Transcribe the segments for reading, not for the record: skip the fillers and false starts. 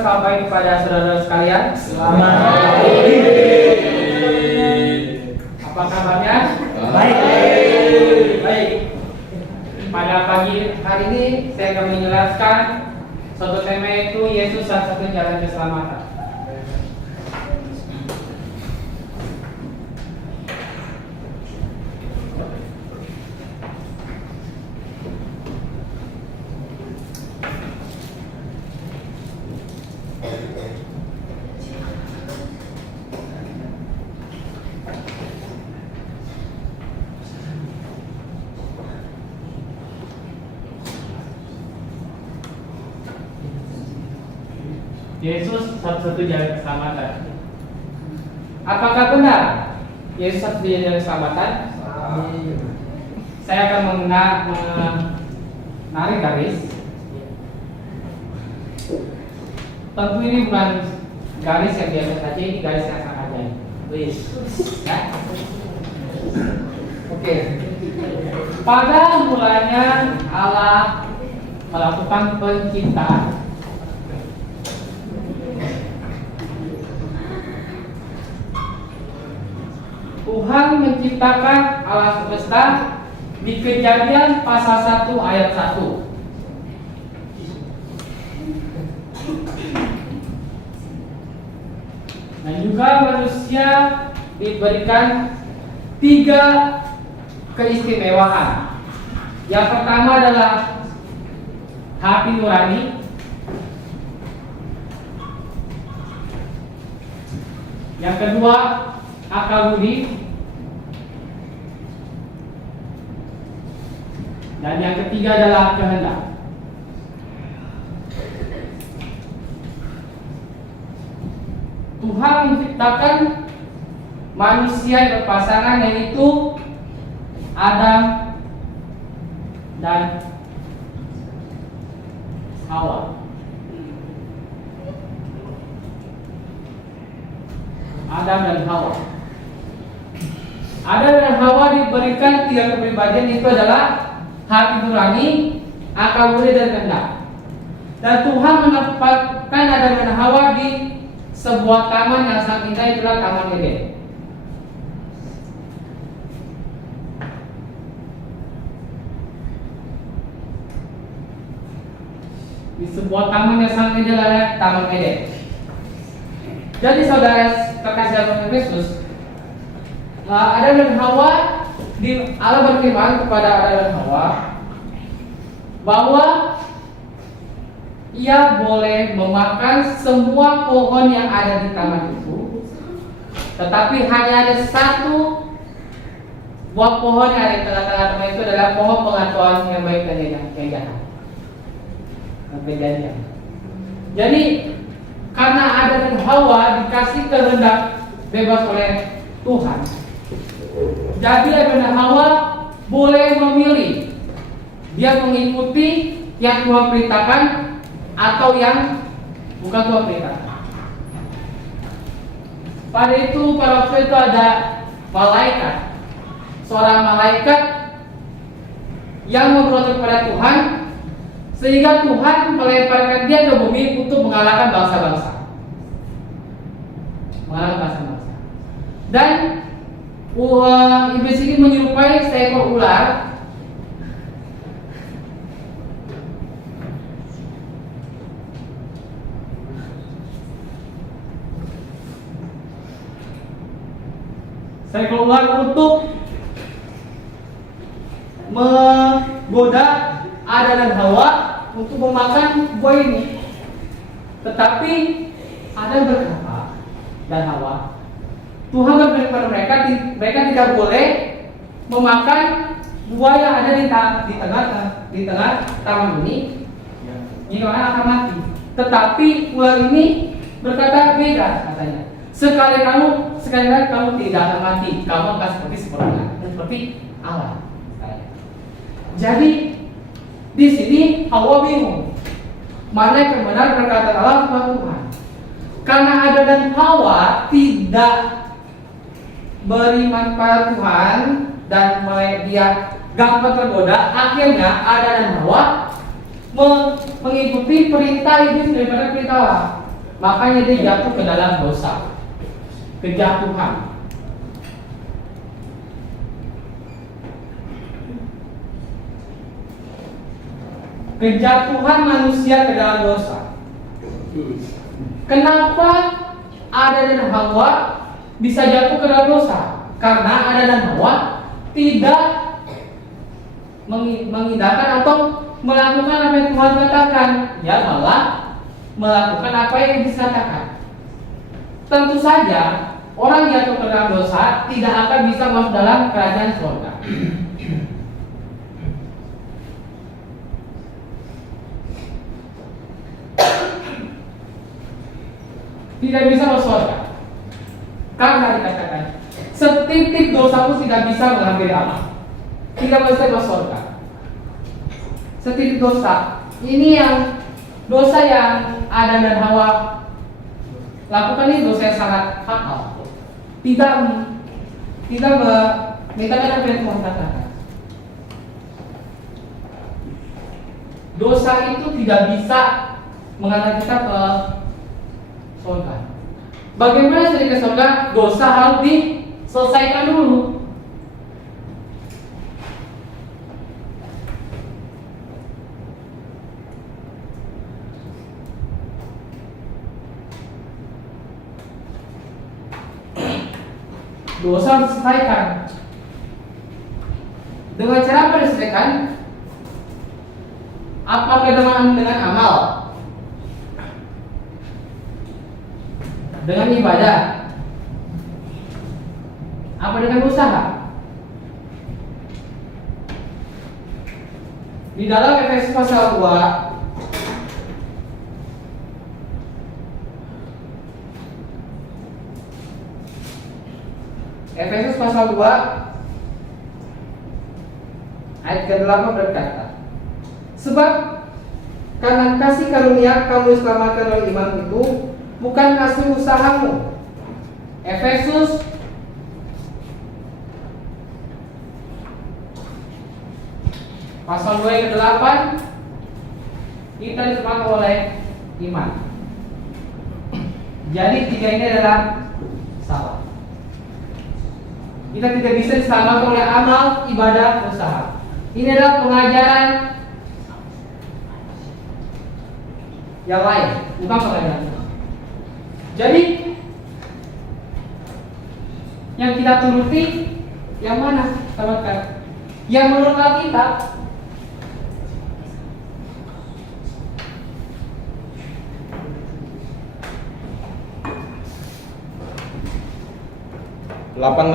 sampai kepada saudara sekalian. Selamat pagi. Apa kabarnya? Baik. Baik. Pada pagi hari ini saya akan menjelaskan suatu tema, itu Yesus satu jalan keselamatan. Yesus satu-satu jalan keselamatan. Apakah benar Yesus satu-satu jalan keselamatan? Saya akan menarik garis. Tentu ini bukan garis yang biasa saja, ini garis yang sangat ajaib. Ya? Oke. Pada mulanya Allah melakukan penciptaan. Tuhan menciptakan alam semesta di Kejadian pasal 1 ayat 1. Dan juga manusia diberikan 3 keistimewaan. Yang pertama adalah hati nurani. Yang kedua akal budi. Dan yang ketiga adalah kehendak. Tuhan menciptakan manusia yang berpasangan, yaitu Adam dan Hawa. Adam dan Hawa. Adam dan Hawa diberikan 3 kepribadian, itu adalah hati nurani, akal budi, dan kehendak. Dan Tuhan menempatkan Adam dan Hawa di sebuah taman yang sangat indah, itulah Taman Eden. Di sebuah taman yang sangat indah adalah Taman Eden. Jadi saudara terkasih dalam Kristus, Adam dan Hawa, Allah berfirman kepada Adam dan Hawa bahwa ia boleh memakan semua pohon yang ada di taman itu, tetapi hanya ada 1 buah pohon yang ada di tengah-tengah taman itu, adalah pohon pengetahuan yang baik dan yang jahat. Bedanya. Jadi karena Adam dan Hawa dikasih kehendak bebas oleh Tuhan, jadi Adam dan Hawa boleh memilih, dia mengikuti yang Tuhan perintahkan atau yang bukan Tuhan perintahkan. Pada waktu itu ada malaikat, seorang malaikat yang memberontak kepada Tuhan, sehingga Tuhan melemparkan dia ke bumi untuk mengalahkan bangsa-bangsa. Dan iblis ini menyerupai seekor ular. Seekor ular untuk menggoda Adam dan Hawa untuk memakan buah ini. Tetapi Adam berkata dan Hawa, Tuhan berfirman kepada mereka tidak boleh memakan buah yang ada di tengah taman ini. Ini orang akan mati. Tetapi ular ini berkata beda, katanya. Sekali kamu tidak akan mati, kamu akan seperti Allah. Jadi di sini Hawa bingung, mana yang benar perkataan Allah kepada Tuhan. Karena Adam dan Hawa tidak beriman pada Tuhan dan dia gampang tergoda, akhirnya Adam dan Hawa mengikuti perintah iblis daripada perintah Allah. makanya dia jatuh ke dalam dosa, kejatuhan. Kejatuhan manusia ke dalam dosa. Kenapa Adam dan Hawa bisa jatuh ke dalam dosa? Karena Adam dan Hawa tidak mengindahkan atau melakukan apa yang Tuhan katakan, ya malah melakukan apa yang dikatakan. Tentu saja orang jatuh ke dalam dosa tidak akan bisa masuk dalam kerajaan surga. Tidak bisa masuk surga. Karena dikatakan setitik dosa pun tidak bisa mengambil Allah. Tidak bisa masuk surga. Setitik dosa. Ini yang dosa yang Adam dan Hawa lakukan, ini dosa yang sangat fatal. Tidak mintakan apa yang Tuhan katakan. Dosa itu tidak bisa mengantar kita ke surga. Bagaimana jadi ke surga? Dosa harus diselesaikan dulu. Dosa harus diselesaikan. Dengan cara apa diselesaikan? Apakah dengan amal? Dengan ibadah? Apa dengan usaha? Di dalam Efesus pasal 2 Efesus pasal 2 ayat ke-8 berkata, sebab karena kasih karunia kamu diselamatkan oleh iman itu bukan hasil usahamu. Efesus pasal 2 ayat ke-8, kita diselamatkan oleh iman. Jadi tiga ini adalah salah. Kita tidak bisa diselamatkan oleh amal, ibadah, usaha. Ini adalah pengajaran yang lain, bukan pengajaran Tuhan. Jadi yang kita turuti yang mana, sahabat? Yang menurut Alkitab.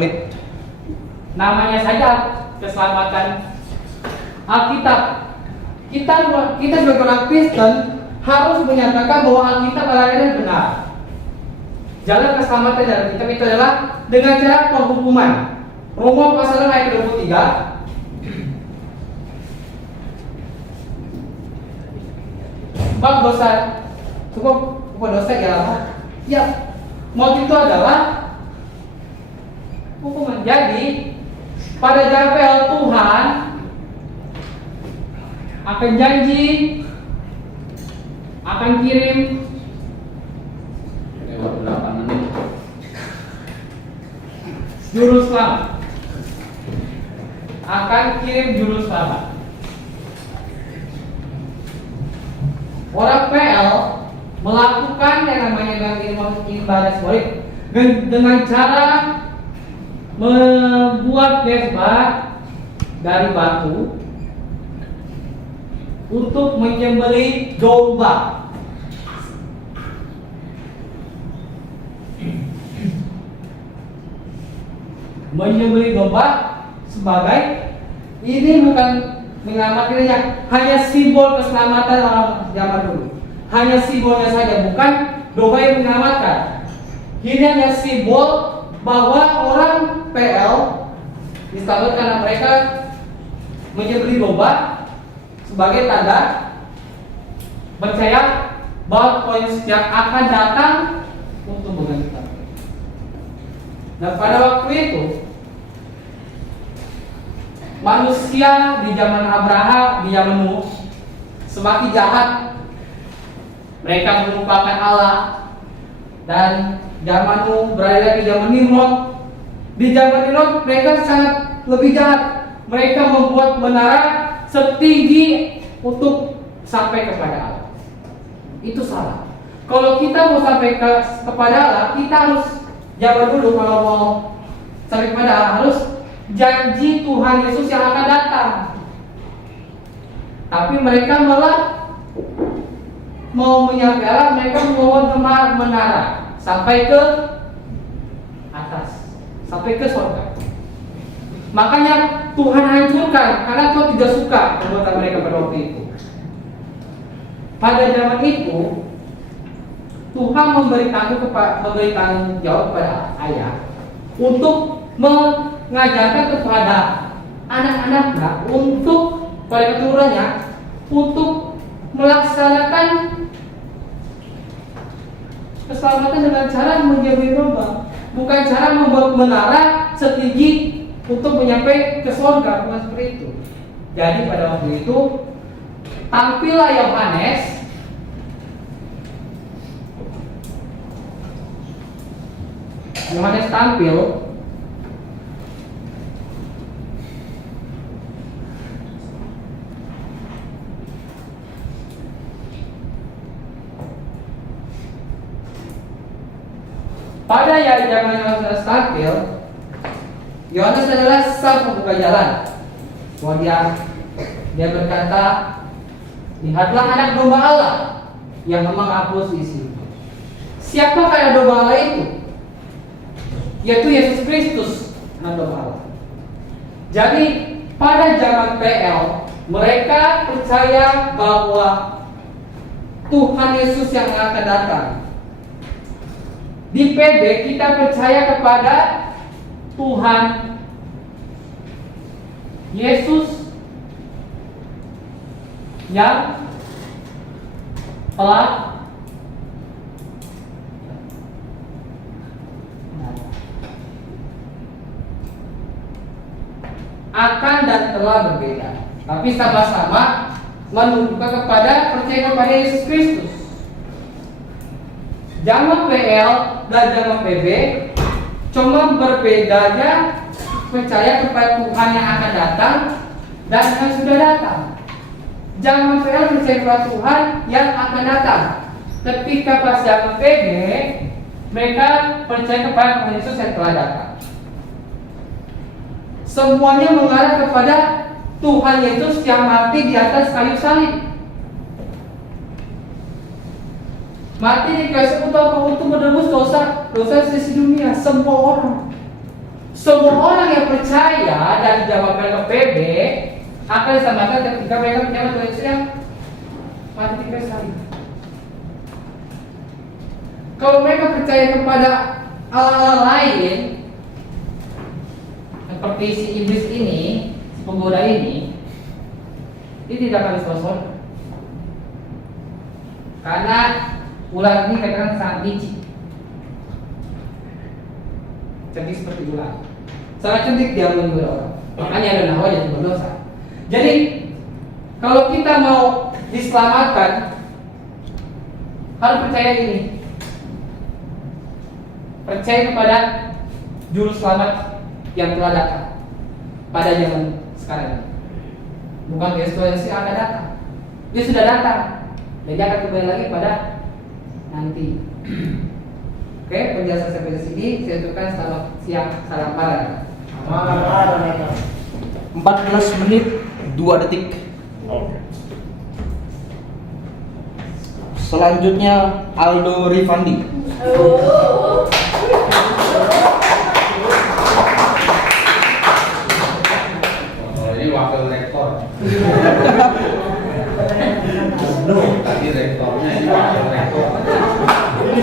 menit. Namanya saja keselamatan Alkitab. Kita sebagai orang Kristen harus menyatakan bahwa Alkitab adalah benar. Jalan keselamatan dalam Alkitab itu adalah dengan cara penghukuman. Roma pasal 6 ayat 23. Bab dosa, cukup dosa ialah ya, motif itu adalah hukuman. Jadi pada zaman Tuhan akan janji, akan kirim 8 menit. juru selamat, akan kirim juru selamat. Orang PL melakukan yang namanya ibadah simbolik dengan cara membuat mezbah dari batu untuk menyembelih domba. Menyembelih domba sebagai ini bukan menyelamatkan, hanya simbol keselamatan orang zaman dulu. Hanya simbolnya saja, bukan domba yang menyelamatkan. Ini hanya simbol bahwa orang PL diselamatkan karena mereka menyembelih domba sebagai tanda percaya bahwa Tuhan yang akan datang untuk menggantikan. Dan pada waktu itu manusia di zaman Abraham, di zaman Nuh semakin jahat. Mereka melupakan Allah, Dan zaman Nuh berada di zaman Nimrod. Di zaman Nimrod mereka sangat lebih jahat. Mereka membuat menara setinggi untuk sampai kepada Allah. Itu salah. Kalau kita mau sampai kepada Allah, kita harus zaman dulu kalau mau sampai kepada Allah harus janji Tuhan Yesus yang akan datang. Tapi mereka malah mau menyampai Allah, mereka membangun menara sampai ke atas, sampai ke surga. Makanya Tuhan hancurkan karena Tuhan tidak suka perbuatan mereka pada waktu itu. Pada zaman itu Tuhan memberi tanggung jawab kepada ayah untuk mengajarkan kepada anak-anaknya, untuk pada keturunannya, untuk melaksanakan keselamatan dengan cara menjauhi domba, bukan cara membuat menara setinggi untuk menyampai ke surga, bukan seperti itu. Jadi pada waktu itu tampillah Yohanes tampil pada zaman Yohanes tampil. Yohanes adalah sang pembuka jalan. Kemudian dia berkata, lihatlah anak domba Allah yang menghapus isi. Siapakah domba Allah itu? Yaitu Yesus Kristus, anak domba Allah. Jadi pada zaman PL mereka percaya bahwa Tuhan Yesus yang akan datang. Di PB kita percaya kepada Tuhan Yesus yang telah akan dan telah berbeda, tapi sama-sama menunjukkan kepada percaya kepada Yesus Kristus. Zaman PL dan zaman PB cuma berbedanya percaya kepada Tuhan yang akan datang dan yang sudah datang. Zaman PL percaya kepada Tuhan yang akan datang. Ketika pas zaman PB mereka percaya kepada Tuhan Yesus yang telah datang. Semuanya mengarah kepada Tuhan Yesus yang mati di atas kayu salib. Mati di kayu salib untuk menebus dosa sisi dunia. Semua orang yang percaya dan dijawabkan ke PB akan disamakan ketika mereka percaya Tuhan Yesus yang mati di kayu salib. Kalau mereka percaya kepada Allah lain seperti si iblis ini, si penggoda ini, dia tidak akan masuk surga. Karena ular ini kadang sangat licik, cerdik seperti ular, sangat cerdik dia menggurui orang. Makanya ada Hawa yang berdosa. Jadi kalau kita mau diselamatkan harus percaya ini, percaya kepada juru selamat yang telah datang pada zaman sekarang ini. Bukan Yesus yang akan datang. Dia sudah datang. Dan dia akan kembali lagi pada nanti. Oke, penjelasan sampai di sini. Saya ucapkan selamat siang, salam malam. 14 menit 2 detik. Selanjutnya Aldo Rifandi. Ini wakil rektor. Tadi rektornya, ini wakil rektor. Ini